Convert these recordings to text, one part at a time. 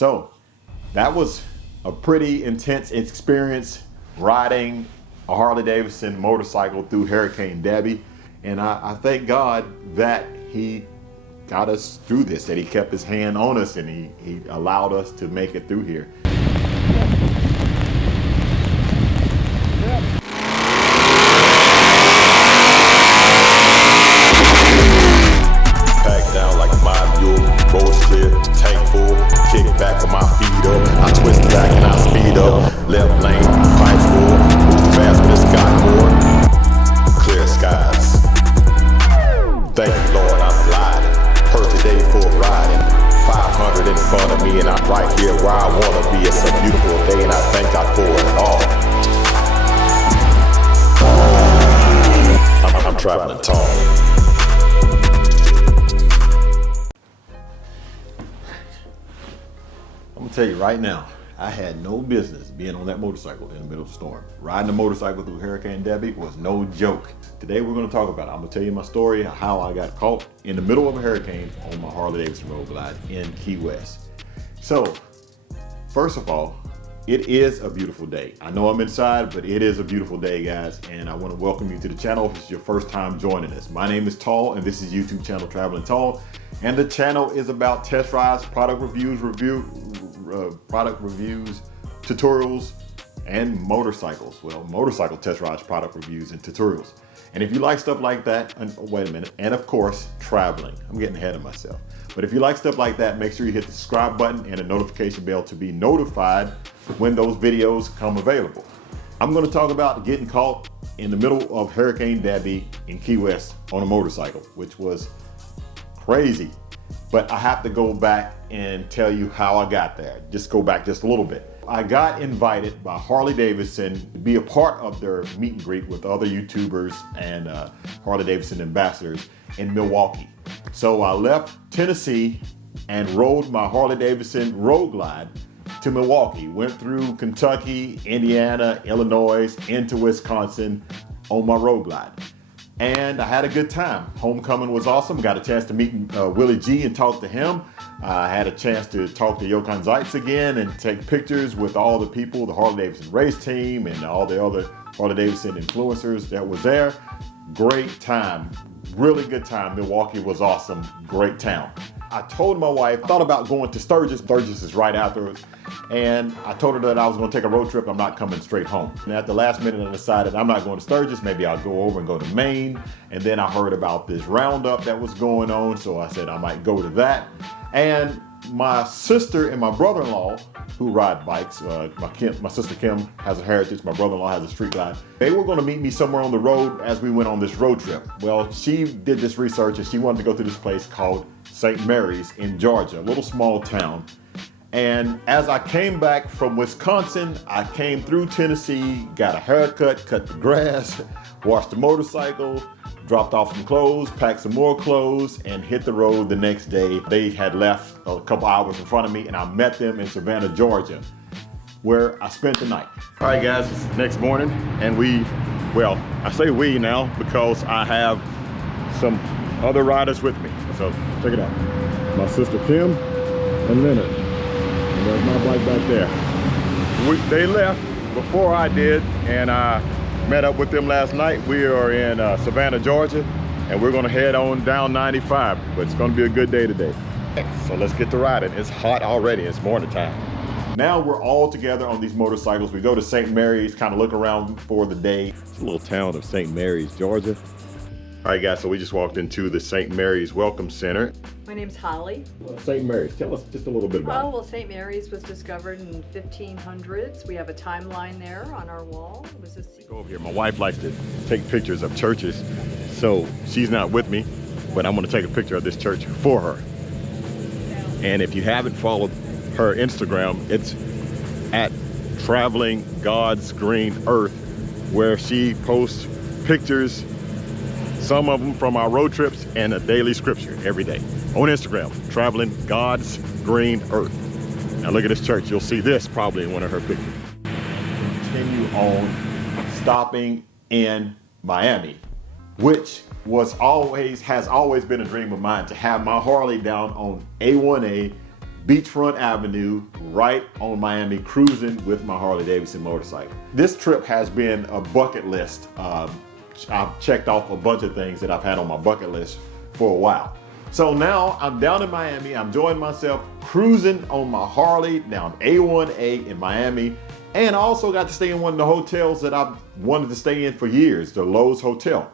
So that was a pretty intense experience riding a Harley-Davidson motorcycle through Hurricane Debby. And I thank God that he got us through this, that he kept his hand on us and he allowed us to make it through here. Packed down like a mob mule, roads clear, tank full, kick back with my feet up. I twist back and I speed up. Left lane, pipes full, move fast but it's got more. Clear skies. Thank you, Lord, I'm gliding. Perfect day for riding. 500 in front of me and I'm right here where I wanna be. It's a beautiful day and I thank God for it all. I'm traveling tall. I'm gonna tell you right now, I had no business being on that motorcycle in the middle of the storm. Riding a motorcycle through Hurricane Debby was no joke. Today we're gonna talk about it. I'm gonna tell you my story, how I got caught in the middle of a hurricane on my Harley-Davidson Road Glide in Key West. So, first of all, it is a beautiful day. I know I'm inside, but it is a beautiful day, guys, and I wanna welcome you to the channel if it's your first time joining us. My name is Tall, and this is YouTube channel Traveling Tall, and the channel is about test rides, product reviews, tutorials, and motorcycles. Well, motorcycle test rides, product reviews, and tutorials. And if you like stuff like that, and wait a minute, and of course, traveling. I'm getting ahead of myself. But if you like stuff like that, make sure you hit the subscribe button and the notification bell to be notified when those videos come available. I'm gonna talk about getting caught in the middle of Hurricane Debby in Key West on a motorcycle, which was crazy. But I have to go back and tell you how I got there. Just go back just a little bit. I got invited by Harley-Davidson to be a part of their meet and greet with other YouTubers and Harley-Davidson ambassadors in Milwaukee. So I left Tennessee and rode my Harley-Davidson Road Glide to Milwaukee. Went through Kentucky, Indiana, Illinois, into Wisconsin on my Road Glide. And I had a good time. Homecoming was awesome. Got a chance to meet Willie G and talk to him. I had a chance to talk to Jochen Zeitz again and take pictures with all the people, the Harley-Davidson race team and all the other Harley-Davidson influencers that was there. Great time, really good time. Milwaukee was awesome, great town. I told my wife, I thought about going to Sturgis. Sturgis is right afterwards. And I told her that I was gonna take a road trip. I'm not coming straight home. And at the last minute, I decided I'm not going to Sturgis. Maybe I'll go over and go to Maine. And then I heard about this roundup that was going on. So I said I might go to that. And my sister and my brother-in-law, who ride bikes, my sister Kim has a Heritage, my brother-in-law has a Street Glide. They were gonna meet me somewhere on the road as we went on this road trip. Well, she did this research and she wanted to go to this place called St. Mary's in Georgia, a little small town. And as I came back from Wisconsin, I came through Tennessee, got a haircut, cut the grass, washed the motorcycle, dropped off some clothes, packed some more clothes, and hit the road the next day. They had left a couple hours in front of me, and I met them in Savannah, Georgia, where I spent the night. All right, guys, it's next morning, and well, I say we now because I have some other riders with me. So check it out. My sister Kim and Leonard. And there's my bike back there. They left before I did, and I met up with them last night. We are in Savannah, Georgia, and we're gonna head on down 95, but it's gonna be a good day today. So let's get to riding. It's hot already, it's morning time. Now we're all together on these motorcycles. We go to St. Mary's, kind of look around for the day. It's a little town of St. Mary's, Georgia. All right, guys, so we just walked into the St. Mary's Welcome Center. My name's Holly. St. Mary's, tell us just a little bit about it. Oh, well, St. Mary's was discovered in 1500s. We have a timeline there on our wall. It was a Go over here. My wife likes to take pictures of churches, so she's not with me, but I'm gonna take a picture of this church for her. And if you haven't followed her Instagram, it's at Traveling God's Green Earth, where she posts pictures, some of them from our road trips, and a daily scripture every day on Instagram, Traveling God's Green Earth. Now look at this church. You'll see this probably in one of her pictures. Continue on stopping in Miami, which has always been a dream of mine, to have my Harley down on A1A Beachfront Avenue, right on Miami, cruising with my Harley-Davidson motorcycle. This trip has been a bucket list. I've checked off a bunch of things that I've had on my bucket list for a while. So now I'm down in Miami, I'm enjoying myself, cruising on my Harley down A1A in Miami, and I also got to stay in one of the hotels that I've wanted to stay in for years, the Lowe's Hotel.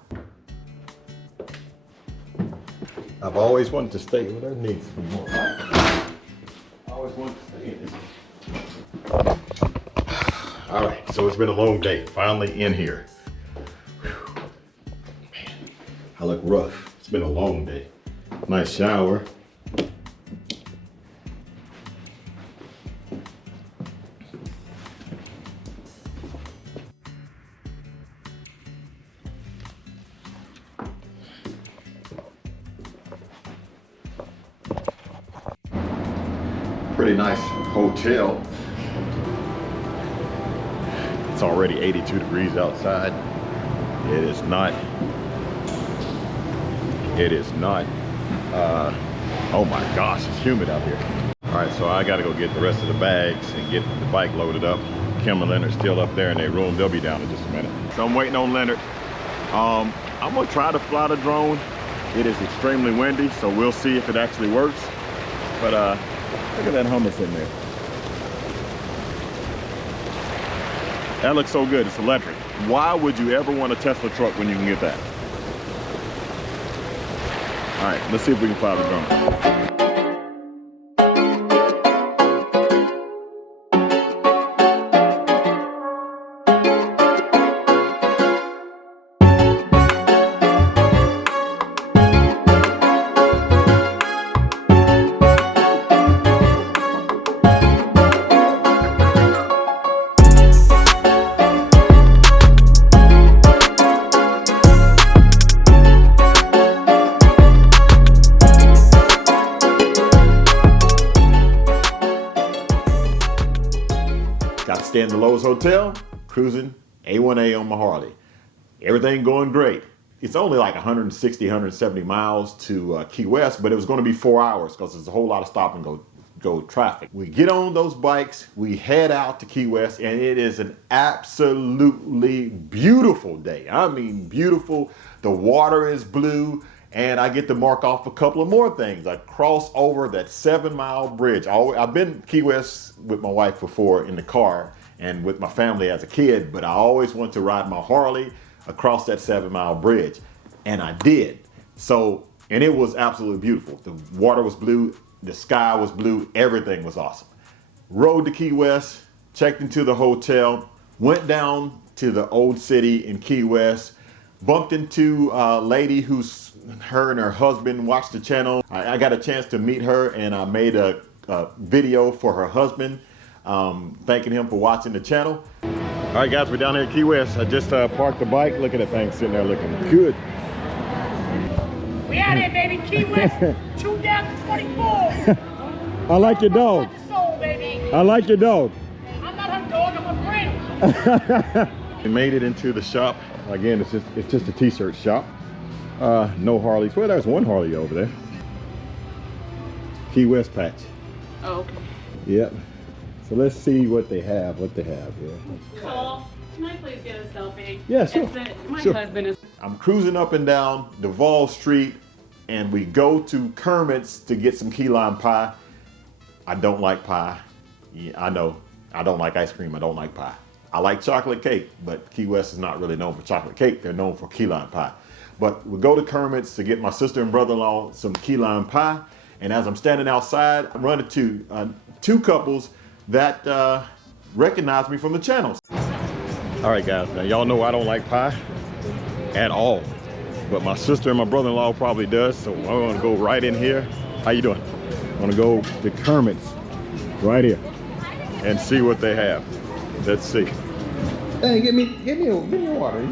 I've always wanted to stay, well, there needs to be more. I always wanted to stay in this. All right, so it's been a long day, finally in here. Whew. Man, I look rough. It's been a long day. Nice shower. Pretty nice hotel. It's already 82 degrees outside. It is not. Oh my gosh, it's humid out here. All right, so I gotta go get the rest of the bags and get the bike loaded up. Kim and Leonard's still up there in their room. They'll be down in just a minute. So I'm waiting on Leonard. I'm gonna try to fly the drone. It is extremely windy, so we'll see if it actually works. But look at that hummus in there. That looks so good, it's electric. Why would you ever want a Tesla truck when you can get that? All right, let's see if we can fly the drone. Got to stay in the Lowe's Hotel, cruising A1A on my Harley. Everything going great. It's only like 160, 170 miles to Key West, but it was going to be 4 hours because there's a whole lot of stop and go traffic. We get on those bikes, we head out to Key West, and it is an absolutely beautiful day. I mean, beautiful. The water is blue. And I get to mark off a couple of more things. I cross over that 7-mile bridge. I've been to Key West with my wife before in the car and with my family as a kid, but I always want to ride my Harley across that 7-mile bridge. And I did. So, and it was absolutely beautiful. The water was blue, the sky was blue, everything was awesome. Rode to Key West, checked into the hotel, went down to the old city in Key West, bumped into a lady who's her and her husband watched the channel. I got a chance to meet her and I made a video for her husband, thanking him for watching the channel. All right guys, we're down here at Key West. I just parked the bike. Look at that thing sitting there looking good. We out here, baby. Key West 2024. I like your dog. Soul, baby. I like your dog. I'm not her dog, I'm a friend. We made it into the shop. Again, it's just a t-shirt shop. No Harleys. Well, there's one Harley over there. Key West patch. Oh, okay. Yep. So let's see what they have. Yeah. Cole, can I please get a selfie? Yeah, sure. My Sure. husband is. I'm cruising up and down Duval Street, and we go to Kermit's to get some key lime pie. I don't like pie. Yeah, I know. I don't like ice cream. I don't like pie. I like chocolate cake, but Key West is not really known for chocolate cake. They're known for key lime pie. But we go to Kermit's to get my sister and brother-in-law some key lime pie. And as I'm standing outside, I'm running to two couples that recognize me from the channels. All right, guys. Now, y'all know I don't like pie at all. But my sister and my brother-in-law probably does. So I'm going to go right in here. How you doing? I'm going to go to Kermit's right here and see what they have. Let's see. Hey, give me water.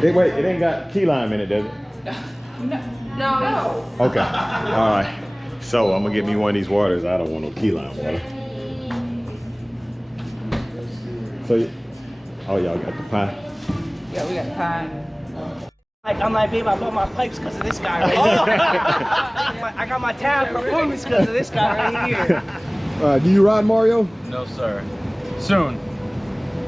Hey, wait, it ain't got key lime in it, does it? No. Okay. All right. So I'm gonna get me one of these waters. I don't want no key lime water. So, oh, y'all got the pie? Yeah, we got pie. I'm like, babe, I bought my pipes because of this guy right here. I got my tab performance because of this guy right here. Do you ride, Mario? No, sir. Soon.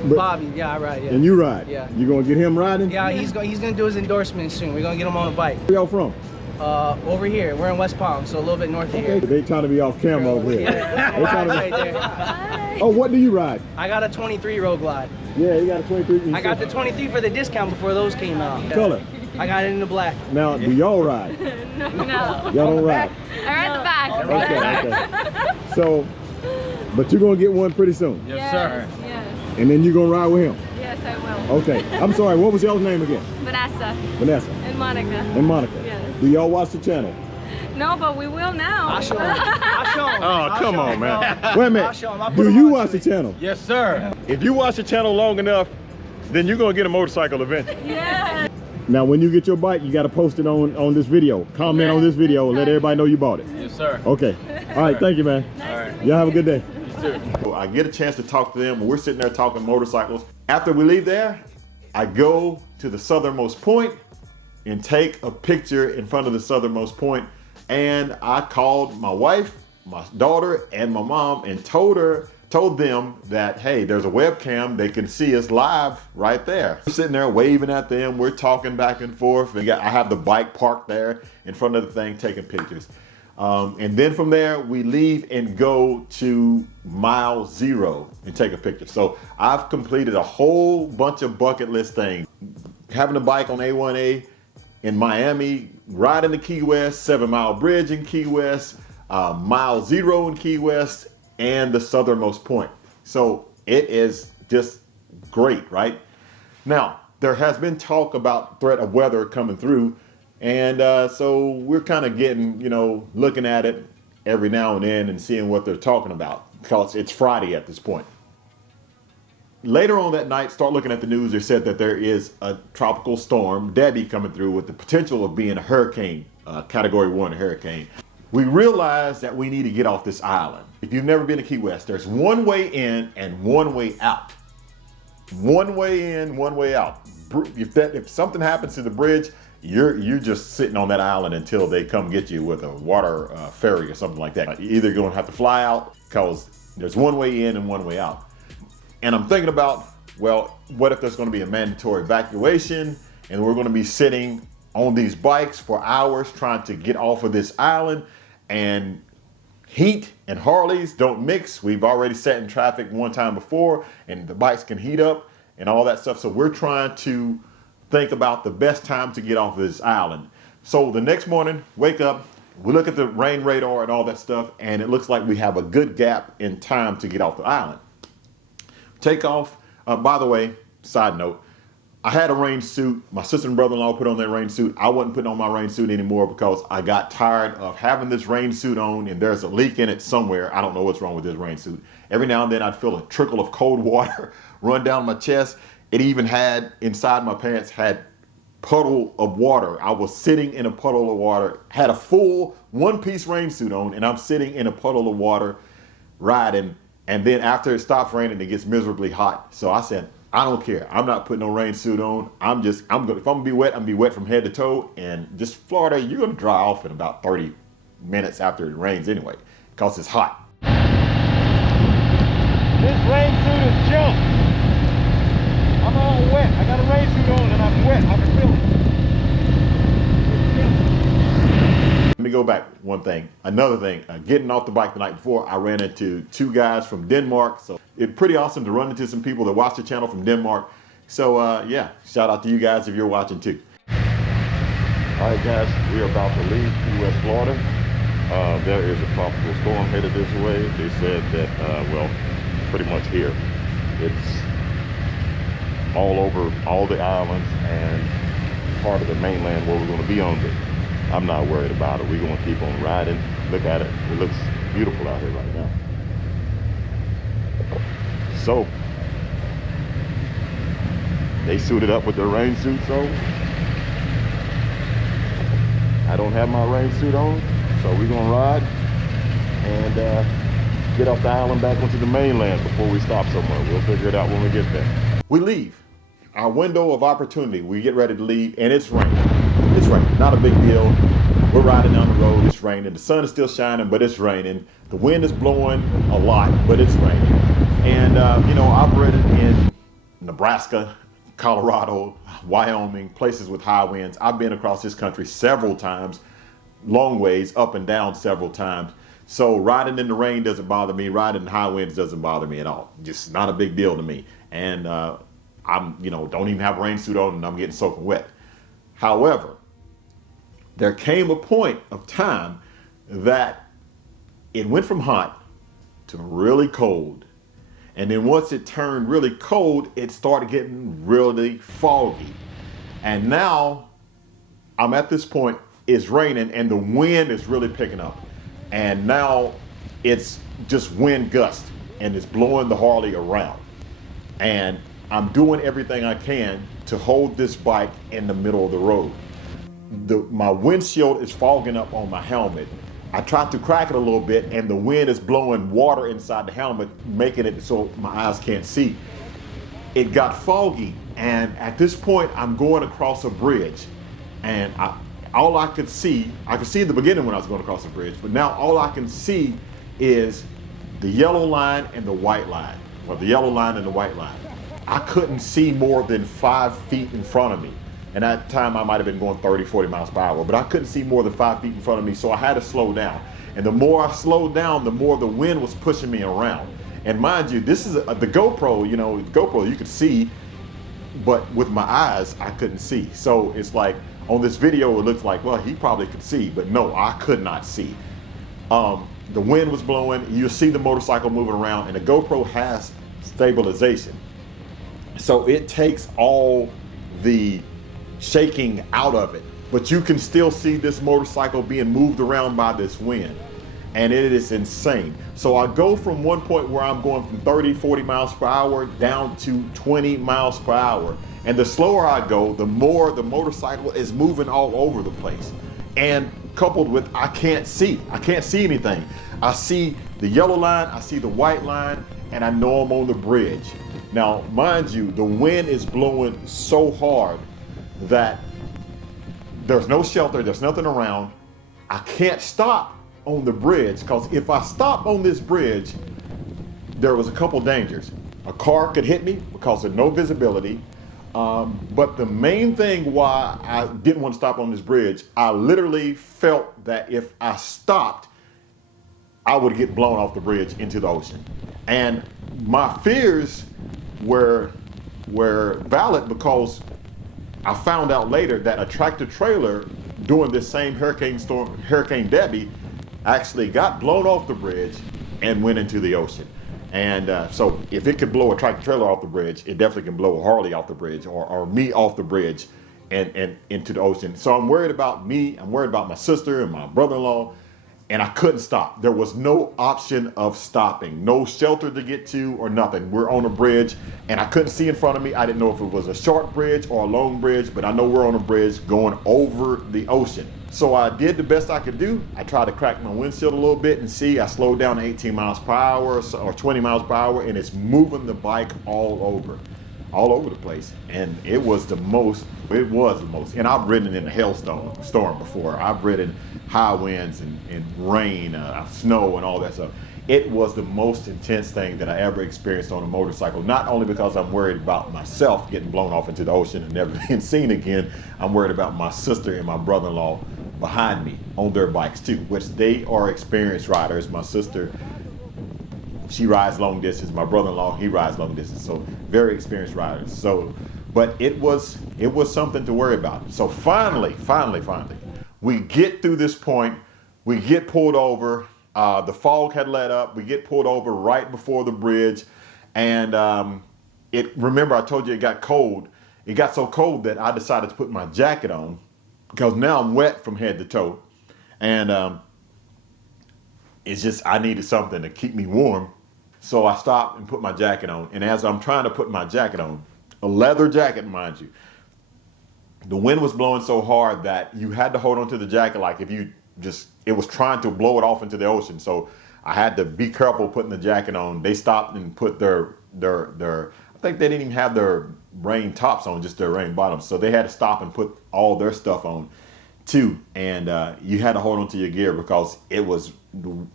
Bobby, yeah, I ride, yeah. And you ride? Yeah. You gonna get him riding? Yeah, he's gonna do his endorsement soon. We're gonna get him on a bike. Where y'all from? Over here. We're in West Palm, so a little bit north of here. They trying to be off camera over here. Yeah. They trying to Right there. Oh, what do you ride? I got a 23 Road Glide. Yeah, you got a 23. I got the 23 for the discount before those came out. Color. I got it in the black. Now, do y'all ride? No. Y'all don't ride? I ride the back. Okay. So, but you're gonna get one pretty soon. Yes, sir. Yes. And then you're gonna ride with him. Yes, I will. Okay. I'm sorry, what was y'all's name again? Vanessa Vanessa and Monica. and Monica. Yes. Do y'all watch the channel? No, but we will now. I'll show him. I'll show him. Oh, come on, man. Wait a I'll minute. show him. I'll put Do him you on watch to the it. channel? Yes, sir. If you watch the channel long enough, then you're gonna get a motorcycle eventually. Yes. Now, when you get your bike, you gotta post it on this video. Comment on this video and let everybody know you bought it. Yes, sir. Okay. All right, thank you, man. All right. Y'all have a good day. I get a chance to talk to them. We're sitting there talking motorcycles. After we leave there, I go to the southernmost point and take a picture in front of the southernmost point. And I called my wife, my daughter, and my mom and told them that, hey, there's a webcam. They can see us live right there. I'm sitting there waving at them. We're talking back and forth. And I have the bike parked there in front of the thing, taking pictures. And then from there, we leave and go to mile 0 and take a picture. So I've completed a whole bunch of bucket list things. Having a bike on A1A in Miami, riding the Key West, 7 Mile Bridge in Key West, mile 0 in Key West, and the southernmost point. So it is just great, right? Now, there has been talk about threat of weather coming through. And so we're kind of getting, looking at it every now and then and seeing what they're talking about because it's Friday at this point. Later on that night, start looking at the news. They said that there is a tropical storm, Debby, coming through with the potential of being a hurricane, category 1 hurricane. We realize that we need to get off this island. If you've never been to Key West, there's one way in and one way out. One way in, one way out. If something happens to the bridge, you're just sitting on that island until they come get you with a water ferry or something like that. You're either going to have to fly out because there's one way in and one way out. And I'm thinking about, well, what if there's going to be a mandatory evacuation and we're going to be sitting on these bikes for hours trying to get off of this island, and heat and Harleys don't mix. We've already sat in traffic one time before and the bikes can heat up and all that stuff. So we're trying to think about the best time to get off of this island. So the next morning, wake up, we look at the rain radar and all that stuff, and it looks like we have a good gap in time to get off the island. Take off. By the way, side note, I had a rain suit. My sister and brother-in-law put on their rain suit. I wasn't putting on my rain suit anymore because I got tired of having this rain suit on and there's a leak in it somewhere. I don't know what's wrong with this rain suit. Every now and then I'd feel a trickle of cold water run down my chest. It even had, inside my pants, had puddle of water. I was sitting in a puddle of water, had a full one-piece rain suit on, and I'm sitting in a puddle of water riding. And then after it stops raining, it gets miserably hot. So I said, I don't care. I'm not putting no rain suit on. If I'm gonna be wet, I'm gonna be wet from head to toe. And just Florida, you're gonna dry off in about 30 minutes after it rains anyway, because it's hot. This rain suit is junk. I'm all wet. I got a rain suit on and I'm wet. I can feel it. Let me go back one thing. Another thing, getting off the bike the night before, I ran into 2 guys from Denmark. So it's pretty awesome to run into some people that watch the channel from Denmark. So yeah, shout out to you guys if you're watching too. All right, guys, we are about to leave Key West, Florida. There is a tropical storm headed this way. They said that, well, pretty much here. It's all over all the islands and part of the mainland where we're going to be on. But I'm not worried about it. We're going to keep on riding. Look at it. It looks beautiful out here right now. So they suited up with their rain suits on. I don't have my rain suit on, so we're going to ride and get off the island back onto the mainland before we stop somewhere. We'll figure it out when we get there. We leave. our window of opportunity, we get ready to leave, and it's raining. It's raining, not a big deal. We're riding down the road, it's raining. The sun is still shining, but it's raining. The wind is blowing a lot, but it's raining. And, I've ridden in Nebraska, Colorado, Wyoming, places with high winds. I've been across this country several times, long ways, up and down several times. So riding in the rain doesn't bother me. Riding in high winds doesn't bother me at all. Just not a big deal to me. And don't even have a rain suit on and I'm getting soaking wet. However, there came a point of time that it went from hot to really cold. And then once it turned really cold, it started getting really foggy. And now I'm at this point, it's raining and the wind is really picking up. And now it's just wind gust and it's blowing the Harley around. And I'm doing everything I can to hold this bike in the middle of the road. My windshield is fogging up on my helmet. I tried to crack it a little bit and the wind is blowing water inside the helmet, making it so my eyes can't see. It got foggy, and at this point I'm going across a bridge, and all I could see in the beginning when I was going across the bridge, but now all I can see is the yellow line and the white line, or the yellow line and the white line. I couldn't see more than 5 feet in front of me. And at the time I might have been going 30, 40 miles per hour, but I couldn't see more than 5 feet in front of me, so I had to slow down. And the more I slowed down, the more the wind was pushing me around. And mind you, this is the GoPro, you could see, but with my eyes, I couldn't see. So it's like, on this video, it looks like, well, he probably could see, but no, I could not see. The wind was blowing, you see the motorcycle moving around, and the GoPro has stabilization. So it takes all the shaking out of it, but you can still see this motorcycle being moved around by this wind, and it is insane. So I go from one point where I'm going from 30, 40 miles per hour down to 20 miles per hour. And the slower I go, the more the motorcycle is moving all over the place. And coupled with, I can't see anything. I see the yellow line, I see the white line, and I know I'm on the bridge. Now, mind you, the wind is blowing so hard that there's no shelter, there's nothing around. I can't stop on the bridge, because if I stop on this bridge, there was a couple dangers. A car could hit me because of no visibility. But the main thing why I didn't want to stop on this bridge, I literally felt that if I stopped, I would get blown off the bridge into the ocean. And my fears were valid, because I found out later that a tractor trailer during this same Hurricane Debby, actually got blown off the bridge and went into the ocean. And so if it could blow a tractor trailer off the bridge, it definitely can blow a Harley off the bridge, or me off the bridge and into the ocean. So I'm worried about me, I'm worried about my sister and my brother-in-law, and I couldn't stop. There was no option of stopping, no shelter to get to or nothing. We're on a bridge and I couldn't see in front of me. I didn't know if it was a short bridge or a long bridge, but I know we're on a bridge going over the ocean. So I did the best I could do. I tried to crack my windshield a little bit and see. I slowed down to 18 miles per hour or 20 miles per hour, and it's moving the bike all over the place. And it was the most. And I've ridden in a hailstorm before. I've ridden high winds and rain, snow, and all that stuff. It was the most intense thing that I ever experienced on a motorcycle, not only because I'm worried about myself getting blown off into the ocean and never being seen again. I'm worried about my sister and my brother-in-law behind me on their bikes too, which they are experienced riders. My sister, she rides long distance. My brother-in-law, he rides long distance. So very experienced riders. So, but it was something to worry about. So finally, we get through this point. We get pulled over. The fog had let up. We get pulled over right before the bridge. And remember I told you it got cold. It got so cold that I decided to put my jacket on, because now I'm wet from head to toe. And it's just, I needed something to keep me warm. So I stopped and put my jacket on. And as I'm trying to put my jacket on, a leather jacket, mind you, the wind was blowing so hard that you had to hold onto the jacket like if you just, it was trying to blow it off into the ocean. So I had to be careful putting the jacket on. They stopped and put their think they didn't even have their rain tops on, just their rain bottoms. So they had to stop and put all their stuff on too. And you had to hold on to your gear because the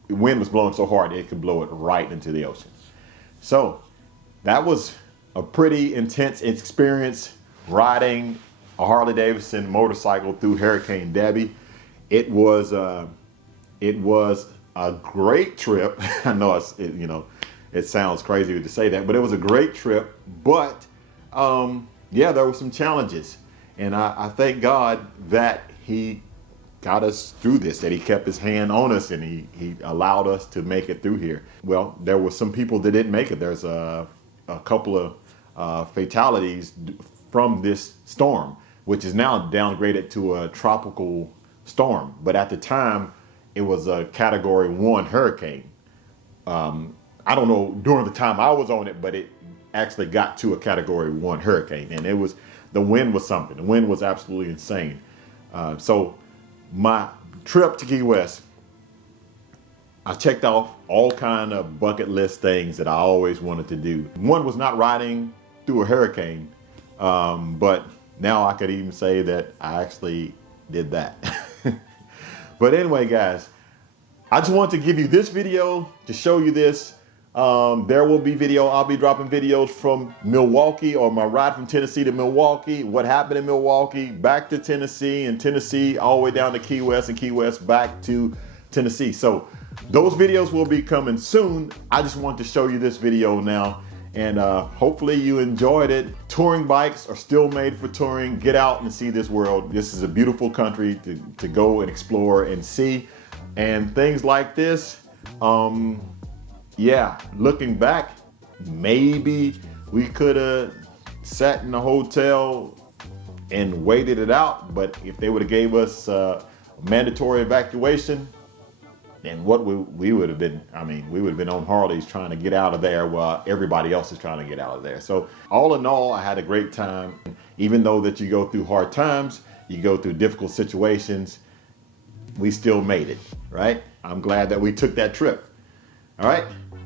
wind was blowing so hard it could blow it right into the ocean. So that was a pretty intense experience riding a Harley-Davidson motorcycle through Hurricane Debby. It was a great trip. I know it sounds crazy to say that, but it was a great trip. But yeah, there were some challenges, and I thank God that He got us through this, that He kept His hand on us, and He allowed us to make it through here. Well, there were some people that didn't make it. There's a couple of fatalities from this storm, which is now downgraded to a tropical storm. But at the time, it was a Category 1 hurricane. I don't know during the time I was on it, but it actually got to a Category 1 hurricane, and the wind was something. The wind was absolutely insane. So my trip to Key West, I checked off all kind of bucket list things that I always wanted to do. One was not riding through a hurricane, but now I could even say that I actually did that. But anyway, guys, I just want to give you this video to show you this. There will be I'll be dropping videos from Milwaukee, or my ride from Tennessee to Milwaukee, what happened in Milwaukee, back to Tennessee, and Tennessee all the way down to Key West, and Key West back to Tennessee. So those videos will be coming soon. I just want to show you this video now, and hopefully you enjoyed it. Touring bikes are still made for touring. Get out and see this world. This is a beautiful country to go and explore and see, and things like this. Yeah, looking back, maybe we could have sat in a hotel and waited it out. But if they would have gave us mandatory evacuation, then what we would have been, we would have been on Harleys trying to get out of there while everybody else is trying to get out of there. So all in all, I had a great time. Even though that you go through hard times, you go through difficult situations, we still made it, right? I'm glad that we took that trip. All right.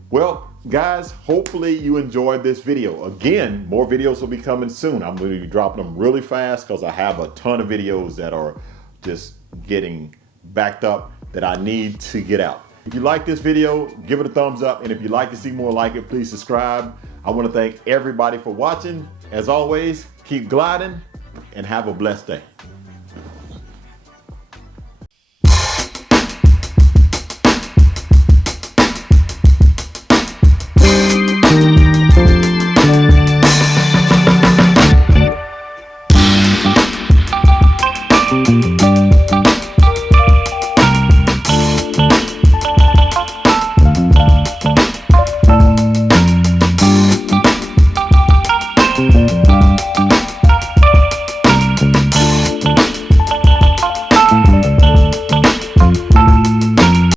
Well, guys, hopefully you enjoyed this video. Again, more videos will be coming soon. I'm going to be dropping them really fast because I have a ton of videos that are just getting backed up that I need to get out. If you like this video, give it a thumbs up. And if you'd like to see more like it, please subscribe. I want to thank everybody for watching. As always, keep gliding and have a blessed day.